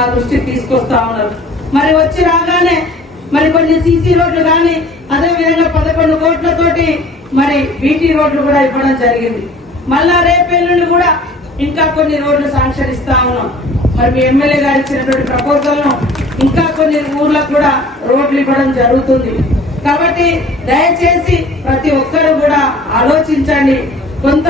మా దృష్టికి తీసుకొస్తా ఉన్నారు. మరి వచ్చి రాగానే మరి కొన్ని సీసీ రోడ్లు కానీ అదే విధంగా పదకొండు కోట్లతోటి మరి బీటీ రోడ్లు కూడా ఇవ్వడం జరిగింది. మళ్ళా రేపెల్లుండి కూడా ఇంకా కొన్ని రోడ్లు శాంక్షన్ ఇస్తా ఉన్నాం. మరి మీ ఎమ్మెల్యే గారు ఇచ్చినటువంటి ప్రపోజల్ను ఇంకా కొన్ని ఊర్లకు కూడా రోడ్లు ఇవ్వడం జరుగుతుంది. కాబట్టి దయచేసి ప్రతి ఒక్కరు కూడా ఆలోచించండి. కొంత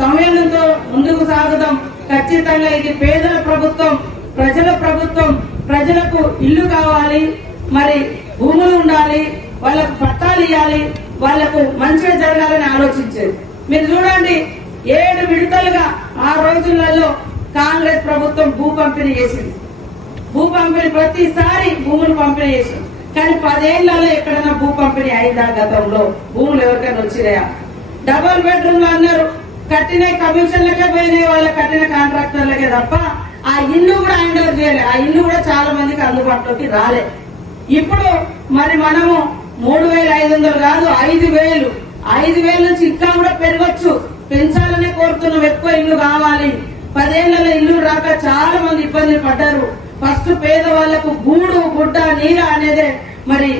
సమయంతో ముందుకు సాగుదాం. ఖచ్చితంగా ఇది పేదల ప్రభుత్వం ప్రజల ప్రభుత్వం ప్రజలకు ఇల్లు కావాలి మరి భూములు ఉండాలి వాళ్ళకు పట్టాలు ఇవ్వాలి వాళ్ళకు మంచిగా జరగాలని ఆలోచించేది. మీరు చూడండి ఏడు విడతలుగా ఆ రోజులలో కాంగ్రెస్ ప్రభుత్వం భూ పంపిణీ చేసింది. భూ పంపిణీ ప్రతిసారి భూములు పంపిణీ చేసింది. కానీ పదేళ్ళలో ఎక్కడైనా భూ పంపిణీ అయిందా గతంలో? భూములు ఎవరికైనా వచ్చినాయా? డబల్ బెడ్రూమ్లు అన్నారు. కట్టిన కమిషన్లకే పోయినాయి వాళ్ళ కట్టిన కాంట్రాక్టర్లకే తప్ప ఆ ఇల్లు కూడా హ్యాండ్ ఓవర్ చేయాలి ఆ ఇల్లు కూడా చాలా మందికి అందుబాటులోకి రాలే. ఇప్పుడు మరి మనము మూడు వేల ఐదు వందలు కాదు ఐదు వేలు. ఐదు వేల నుంచి ఇంకా కూడా పెరగచ్చు. పెంచాలనే కోరుతున్నాం ఎక్కువ ఇల్లు కావాలి. పదేళ్ళలో ఇల్లు రాక చాలా మంది ఇబ్బందులు పడ్డారు. ఫస్ట్ పేదవాళ్ళకు గూడు గుడ్డ నీర అనేదే మరి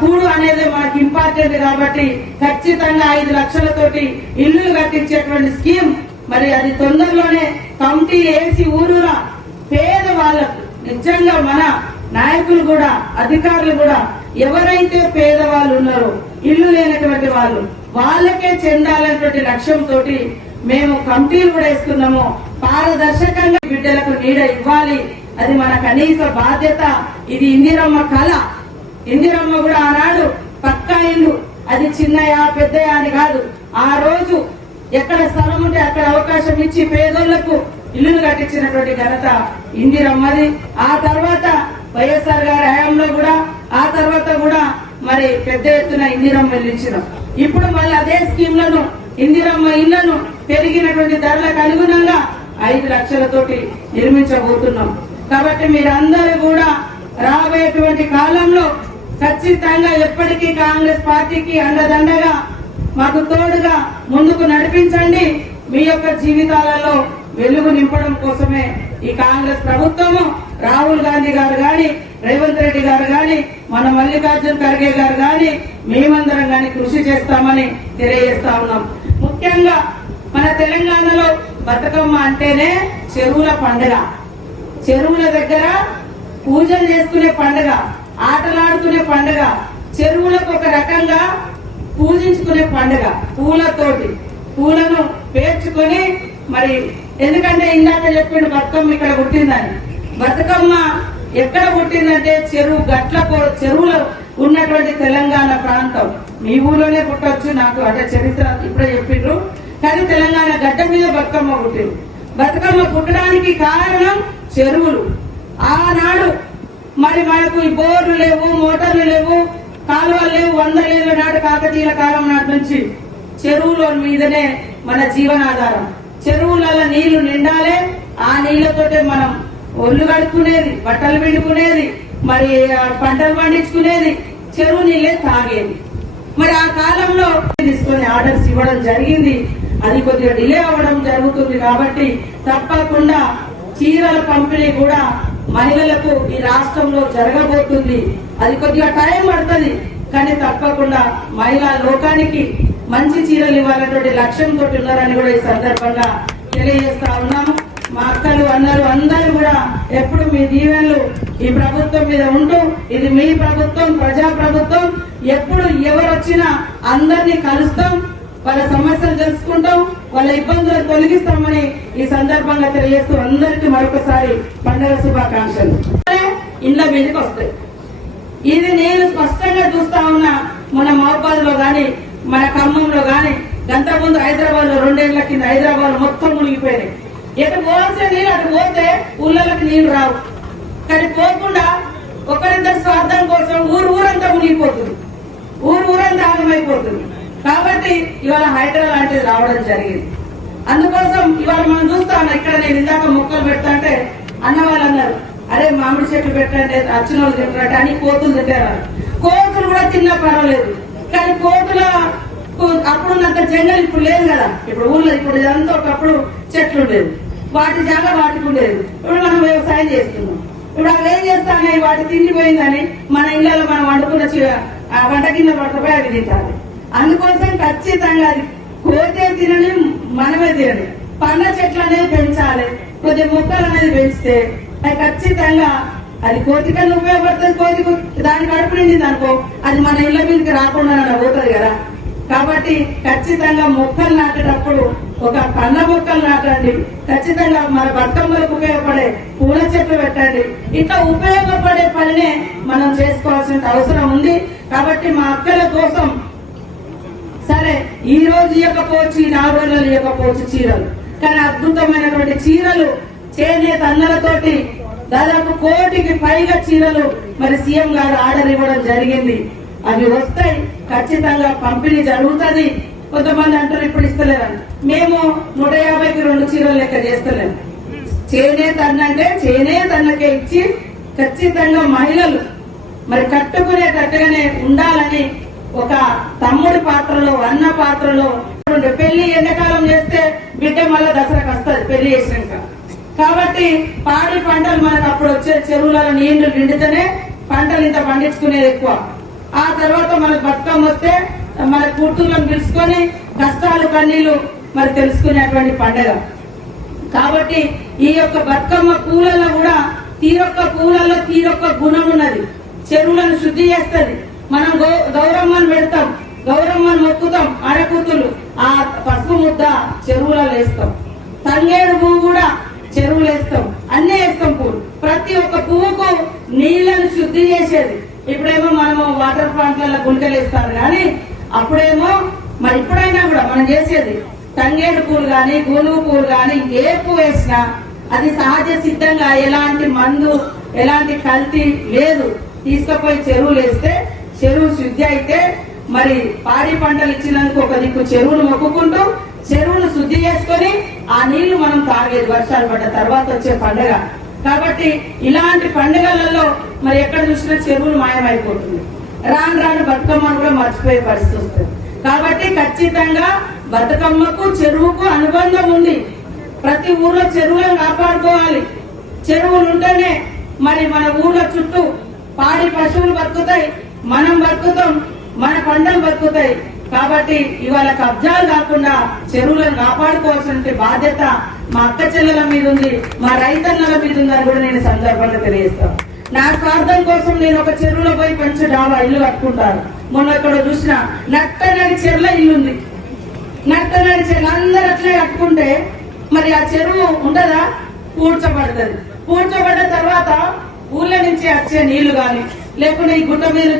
కూడు అనేది మనకి ఇంపార్టెంట్ కాబట్టి ఖచ్చితంగా ఐదు లక్షలతోటి ఇల్లు కట్టించేటువంటి స్కీమ్ మరి అది తొందరలోనే కమిటీ వేసి ఊరూరా పేద వాళ్ళకు నిజంగా మన నాయకులు కూడా అధికారులు కూడా ఎవరైతే పేదవాళ్ళు ఉన్నారో ఇల్లు లేనటువంటి వాళ్ళు వాళ్ళకే చెందాలన్నటువంటి లక్ష్యంతో మేము కమిటీలు కూడా ఇస్తున్నాము పారదర్శకంగా బిడ్డలకు నీడ ఇవ్వాలి. అది మన కనీస బాధ్యత. ఇది ఇందిరమ్మ కళ. ఇందిరమ్మ కూడా ఆనాడు పక్కా ఇల్లు. అది చిన్నయా పెద్దయా అని కాదు. ఆ రోజు ఎక్కడ స్థలం ఉంటే అక్కడ అవకాశం ఇచ్చి పేదోళ్ళకు ఇల్లులు కట్టించినటువంటి ఘనత ఇందిరమ్మది. ఆ తర్వాత వైఎస్ఆర్ గారి హయాంలో కూడా ఆ తర్వాత కూడా మరి పెద్ద ఎత్తున ఇందిరమ్మ ఇల్లు ఇప్పుడు మళ్ళీ అదే స్కీమ్లను ఇందిరమ్మ ఇళ్ళను పెరిగినటువంటి ధరలకు అనుగుణంగా ఐదు లక్షలతోటి నిర్మించబోతున్నాం. కాబట్టి మీరందరూ కూడా రాబోయేటువంటి కాలంలో ఖచ్చితంగా ఎప్పటికీ కాంగ్రెస్ పార్టీకి అండదండగా మాకు తోడుగా ముందుకు నడిపించండి. మీ యొక్క జీవితాలలో వెలుగు నింపడం కోసమే ఈ కాంగ్రెస్ ప్రభుత్వము. రాహుల్ గాంధీ గారు గాని రేవంత్ రెడ్డి గారు గాని మన మల్లికార్జున్ ఖర్గే గారు గాని మేమందరం గాని కృషి చేస్తామని తెలియజేస్తా ఉన్నాం. ముఖ్యంగా మన తెలంగాణలో బతుకమ్మ అంటేనే చెరువుల పండుగ. చెరువుల దగ్గర పూజలు చేసుకునే పండుగ ఆటలాడుకునే పండుగ. చెరువులకు ఒక రకంగా పూజించుకునే పండుగ పూలతోటి. పూలను పేర్చుకొని మరి ఎందుకంటే ఇందాక చెప్పిండు బతుకమ్మ ఇక్కడ పుట్టిందని. బతుకమ్మ ఎక్కడ పుట్టిందంటే చెరువు గట్ల చెరువులో ఉన్నటువంటి తెలంగాణ ప్రాంతం. మీ ఊర్లోనే పుట్టొచ్చు నాకు అంటే చరిత్ర ఇప్పుడే చెప్పిండ్రు కానీ తెలంగాణ గడ్డ మీద బతుకమ్మ పుట్టింది. బతుకమ్మ పుట్టడానికి కారణం చెరువులు. ఆనాడు మరి మనకు ఈ బోర్లు లేవు మోటార్లు లేవు కాలువలు లేవు వందల ఏళ్ళ నాటి కాకతీయుల కాలం నాటి నుంచి చెరువుల మీదనే మన జీవనాధారం. చెరువులలో నీళ్ళు నిండాలే ఆ నీళ్ళతోటే మనం ఒళ్ళు కడుక్కునేది బట్టలు పిండుకునేది మరి ఆ పంటలు పండించుకునేది చెరువు నీళ్ళే తాగేది. మరి ఆ కాలంలో తీసుకొని ఆర్డర్స్ ఇవ్వడం జరిగింది. అది కొద్దిగా డిలే అవ్వడం జరుగుతుంది కాబట్టి తప్పకుండా చీరల పంపిణీ కూడా మహిళలకు ఈ రాష్ట్రంలో జరగబోతుంది. అది కొద్దిగా టైం పడుతుంది కానీ తప్పకుండా మహిళా లోకానికి మంచి చీరలు ఇవ్వాలన్నటువంటి లక్ష్యంతో ఉన్నారని కూడా ఈ సందర్భంగా తెలియజేస్తా ఉన్నాము మా అక్కలు అన్నలు అందరూ కూడా ఎప్పుడు మీ దీవెనలు ఈ ప్రభుత్వం మీద ఉంటూ ఇది మీ ప్రభుత్వం ప్రజా ప్రభుత్వం ఎప్పుడు ఎవరు వచ్చినా అందరినీ కలుస్తాం. వాళ్ళ సమస్యలు తెలుసుకుంటాం వాళ్ళ ఇబ్బందులు తొలగిస్తామని ఈ సందర్భంగా తెలియజేస్తూ అందరికీ మరొకసారి పండుగ శుభాకాంక్షలు. ఇండ్ల మీదకి వస్తాయి. ఇది నేను స్పష్టంగా చూస్తా ఉన్నా మన మహబాద్లో గాని మన ఖమ్మంలో గాని గంట ముందు హైదరాబాద్లో రెండేళ్ళ కింద హైదరాబాద్ మొత్తం మునిగిపోయినాయి. ఎటు పోవాల్సిన నీళ్ళు అటు పోతే ఊళ్ళకి నీళ్ళు రావు. కానీ పోకుండా ఒకరిద్దరు స్వార్థం కోసం ఊరు ఊరంతా మునిగిపోతుంది. ఊరు ఊరంతా ఆగమైపోతుంది. కాబట్టి ఇవాళ హైడ్రా లాంటిది రావడం జరిగింది. అందుకోసం ఇవాళ మనం చూస్తాం ఇక్కడ నేను ఇందాక మొక్కలు పెడతాంటే అన్న వాళ్ళు అన్నారు అరే మామిడి చెట్లు పెట్టండి అచ్చిన వాళ్ళు తింటారంటే అని కోతులు తింటారు కోతులు కూడా తిన్నా పర్వాలేదు. కానీ కోతుల అప్పుడున్నంత జంగల్ ఇప్పుడు లేదు కదా. ఇప్పుడు ఊళ్ళో ఇప్పుడు ఇదంతా ఒకప్పుడు చెట్లు ఉండేది వాటి జాగ వాటికి ఉండేది ఇప్పుడు మనం వ్యవసాయం చేస్తున్నాం. ఇప్పుడు అవి ఏం చేస్తానే వాటి తిండిపోయిందని మన ఇళ్ళలో మనం వండుకున్న వంట కింద పట్టుకుపోయి అవి తింటారు. అందుకోసం ఖచ్చితంగా అది కోతే తినని మనమే తినని. పండ్ల చెట్లు అనేది పెంచాలి. కొద్ది మొక్కలు అనేది పెంచితే అది ఖచ్చితంగా అది కోతికన్నా ఉపయోగపడుతుంది కోతి దాని కడుపు నిండింది అనుకో అది మన ఇళ్ళ మీదకి రాకుండా పోతుంది కదా. కాబట్టి ఖచ్చితంగా మొక్కలు నాటేటప్పుడు ఒక పండ్ల మొక్కలు నాటండి. ఖచ్చితంగా మన బతుకమ్మలకు ఉపయోగపడే పూల చెట్లు పెట్టండి. ఇట్లా ఉపయోగపడే పనినే మనం చేసుకోవాల్సిన అవసరం ఉంది. కాబట్టి మా అక్కల కోసం సరే ఈ రోజు ఇవ్వకపోవచ్చు ఈ నాలుగు రోజులు ఇవ్వకపోవచ్చు చీరలు. కానీ అద్భుతమైనటువంటి చీరలు చేనేత అన్నలతోటి దాదాపు కోటికి పైగా చీరలు మరి సీఎం గారు ఆర్డర్ ఇవ్వడం జరిగింది. అవి వస్తాయి ఖచ్చితంగా పంపిణీ జరుగుతుంది. కొంతమంది అంటారు ఇప్పుడు ఇస్తలేరని. మేము నూట యాభైకి రెండు చీరలు లెక్క చేస్తలేము చేనేత అన్నంటే చేనేత అన్నకే ఇచ్చి ఖచ్చితంగా మహిళలు మరి కట్టుకునేటట్టుగానే ఉండాలని ఒక తమ్ముడి పాత్రలో అన్న పాత్రలో. ఉండే పెళ్ళి ఎండాకాలం చేస్తే బిడ్డ మళ్ళీ దసరాకు వస్తుంది పెళ్ళి చేసినాక. కాబట్టి పాడి పంటలు మనకు అప్పుడు వచ్చే చెరువులలో నీళ్ళు నిండితేనే పంటలు ఇంత పండించుకునేది ఎక్కువ. ఆ తర్వాత మనకు బతుకమ్మ వస్తే మన కూతుర్లను పిలుచుకొని కష్టాలు కన్నీళ్ళు మరి తెలుసుకునేటువంటి పండగ. కాబట్టి ఈ యొక్క బతుకమ్మ పూలలో కూడా తీరొక్క పూలలో తీరొక్క గుణం ఉన్నది. చెరువులను శుద్ధి చేస్తుంది. మనం గౌ- గౌరమ్మను పెడతాం. గౌరమ్మను మొక్కుతాం. ఆడకూతులు ఆ పసుపు ముద్ద చెరువులలో వేస్తాం. తంగేడు పువ్వు కూడా చెరువులు వేస్తాం. అన్నీ వేస్తాం పువ్వు ప్రతి ఒక్క పువ్వుకు నీళ్ళను శుద్ధి చేసేది. ఇప్పుడేమో మనము వాటర్ ప్లాంట్లలో గుంటలు వేస్తారు కానీ అప్పుడేమో మరి ఇప్పుడైనా కూడా మనం చేసేది తంగేడు పూలు కానీ గోలుగు పూలు కానీ ఏ పువ్వు వేసినా అది సహజ సిద్ధంగా ఎలాంటి మందు ఎలాంటి కల్తీ లేదు. తీసుకుపోయి చెరువులు వేస్తే చెరువు శుద్ధి అయితే మరి పాడి పంటలు ఇచ్చినందుకు ఒక దిక్కు చెరువును మొక్కుకుంటూ చెరువును శుద్ధి చేసుకొని ఆ నీళ్ళు మనం తాగేది వర్షాలు పడ్డ తర్వాత వచ్చే పండుగ. కాబట్టి ఇలాంటి పండుగలలో మరి ఎక్కడ చూసినా చెరువులు మాయమైపోతుంది. రాను రాను బతుకమ్మను కూడా మర్చిపోయే పరిస్థితి వస్తుంది. కాబట్టి ఖచ్చితంగా బతుకమ్మకు చెరువుకు అనుబంధం ఉంది. ప్రతి ఊర్లో చెరువులను కాపాడుకోవాలి. చెరువులు ఉంటేనే మరి మన ఊర్ల చుట్టూ పాడి పశువులు బతుకుతాయి. మనం బతుకుతాం మన పంటలు బతుకుతాయి. కాబట్టి ఇవాళ కబ్జాలు కాకుండా చెరువులను కాపాడుకోవాల్సిన బాధ్యత మా అక్క చెల్లెల మీద ఉంది మా రైతన్నల మీద ఉందని కూడా నేను సందర్భంగా తెలియజేస్తాను. నా స్వార్థం కోసం నేను ఒక చెరువులో పోయి కొంచెం డాబా ఇల్లు కట్టుకుంటాను. మొన్న ఇక్కడ చూసిన నట్టనాడి చెరువుల ఇల్లు ఉంది. నట్టనాడి చెరువు అందరు అట్లే కట్టుకుంటే మరి ఆ చెరువు ఉండదా? పూడ్చబడుతుంది. పూడ్చబడ్డ తర్వాత ఊళ్ళ నుంచి వచ్చే నీళ్ళు కానీ లేకుండా ఈ గుట్ట మీద